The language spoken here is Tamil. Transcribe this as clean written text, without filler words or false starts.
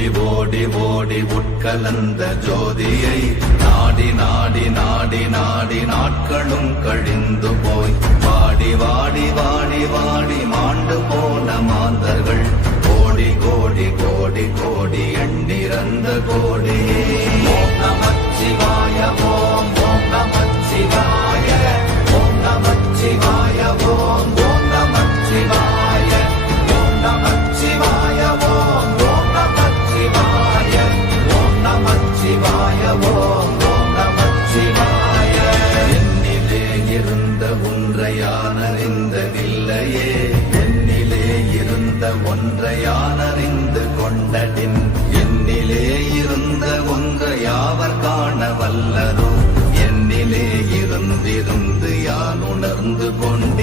ஓடி ஓடி ஓடி உட்கலந்த ஜோதியை நாடி நாடி நாடி நாடி நாட்களும் கழிந்து போய் வாடி வாடி வாடி வாடி மாண்டு போன மாந்தர்கள் கோடி கோடி கோடி கோடி எண்ணிறந்த கோடி. ஓம் நமச்சிவாய ஓம் ஓம் நமச்சிவாய ஓம் நமச்சிவாய ஓம் ஓம் நமச்சிவாய ஓம் நமச்சிவாய ஓம் ஓம் நமச்சிவாய ஓம் நமச்சிவாய ஓம் ஓம் நமச்சிவாய. என்னிலே இருந்த ஒன்றையானறிந்ததில்லையே என்னிலே இருந்த ஒன்றையானறிந்து கொண்டடின் என்னிலே இருந்த ஒன்றையாவர் காண வல்லரோ என்னிலே இருந்திருந்து யான் உணர்ந்து கொண்டேன்.